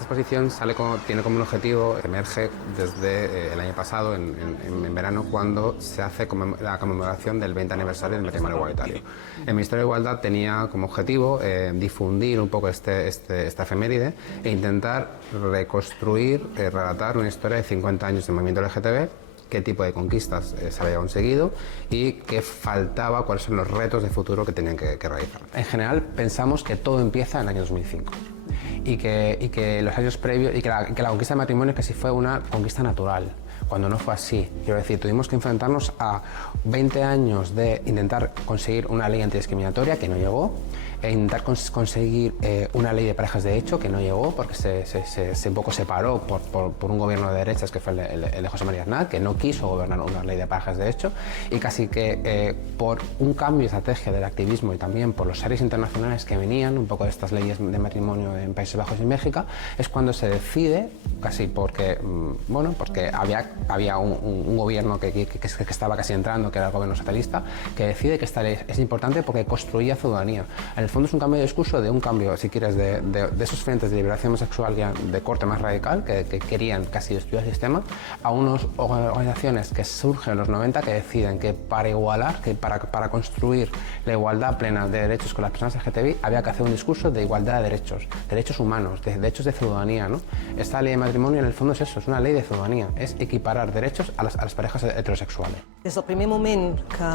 Esta exposición tiene como un objetivo, emerge desde el año pasado, en verano, cuando se hace la conmemoración del 20 aniversario del matrimonio igualitario. El Ministerio de Igualdad tenía como objetivo difundir un poco esta efeméride e intentar reconstruir, relatar una historia de 50 años del movimiento LGTB, qué tipo de conquistas se había conseguido y qué faltaba, cuáles son los retos de futuro que tenían que realizar. En general pensamos que todo empieza en el año 2005 y que los años previos y que la conquista del matrimonio casi fue una conquista natural, cuando no fue así. Quiero decir, tuvimos que enfrentarnos a 20 años de intentar conseguir una ley antidiscriminatoria que no llegó, e intentar conseguir una ley de parejas de hecho que no llegó porque se un poco separó por un gobierno de derechas que fue el de José María Aznar, que no quiso gobernar una ley de parejas de hecho, y casi que por un cambio de estrategia del activismo y también por los series internacionales que venían, un poco de estas leyes de matrimonio en Países Bajos y México, es cuando se decide, casi porque había un gobierno que estaba casi entrando, que era el gobierno socialista, que decide que esta ley es importante porque construía ciudadanía. En el fondo es un cambio de discurso, de un cambio, si quieres, de esos frentes de liberación sexual de corte más radical, que querían casi destruir el sistema, a unas organizaciones que surgen en los 90 que deciden que para igualar, que para construir la igualdad plena de derechos con las personas LGTBI había que hacer un discurso de igualdad de derechos humanos, de derechos de ciudadanía, ¿no? Esta ley de matrimonio en el fondo es eso, es una ley de ciudadanía, es equiparar derechos a las parejas heterosexuals. Des del primer moment que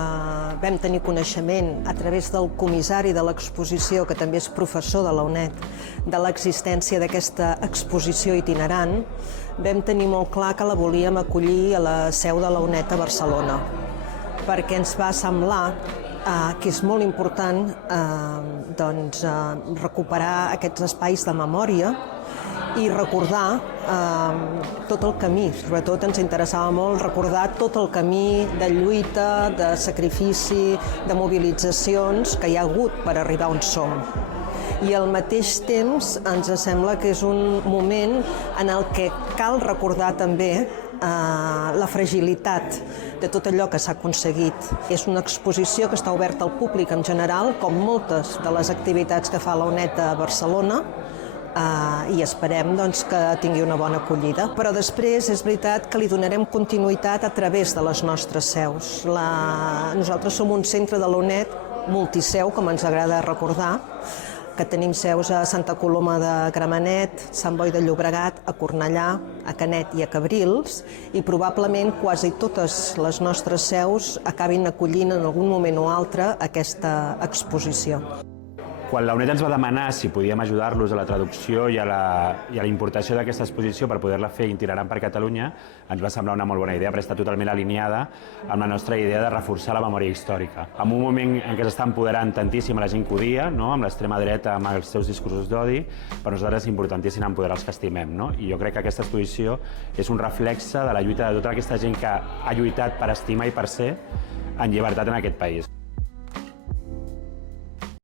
vam tenir coneixement a través del comissari de l'exposició, que també és professor de la UNED, de l'existència d'aquesta exposició itinerant, vam tenir molt clar que la volíem acollir a la seu de la UNED a Barcelona, perquè ens va semblar que és molt important recuperar aquests espais de memòria i recordar tot el camí. Sobretot ens interessava molt recordar tot el camí de lluita, de sacrifici, de mobilitzacions que hi ha hagut per arribar on som. I al mateix temps ens sembla que és un moment en el que cal recordar també la fragilitat de tot allò que s'ha aconseguit. És una exposició que està oberta al públic en general, com moltes de les activitats que fa la UNED a Barcelona, i esperem que tingui una bona acollida. Però després és veritat que li donarem continuïtat a través de les nostres seus. Nosaltres som un centre de la UNED multiseu, com ens agrada recordar, que tenim seus a Santa Coloma de Gramenet, Sant Boi de Llobregat, a Cornellà, a Canet i a Cabrils, i probablement quasi totes les nostres seus acabin acollint en algun moment o altre aquesta exposició. Quan la UNED ens va demanar si podíem ajudar-los a la traducció i a la importació d'aquesta exposició per poder-la fer itinerant per Catalunya, ens va semblar una molt bona idea, perquè està totalment alineada amb la nostra idea de reforçar la memòria històrica. En un moment en què s'està empoderant tantíssim la gent que odia, amb l'extrema dreta, amb els seus discursos d'odi, per nosaltres és importantíssim empoderar els que estimem. I jo crec que aquesta exposició és un reflexe de la lluita de tota aquesta gent que ha lluitat per estimar i per ser en llibertat en aquest país.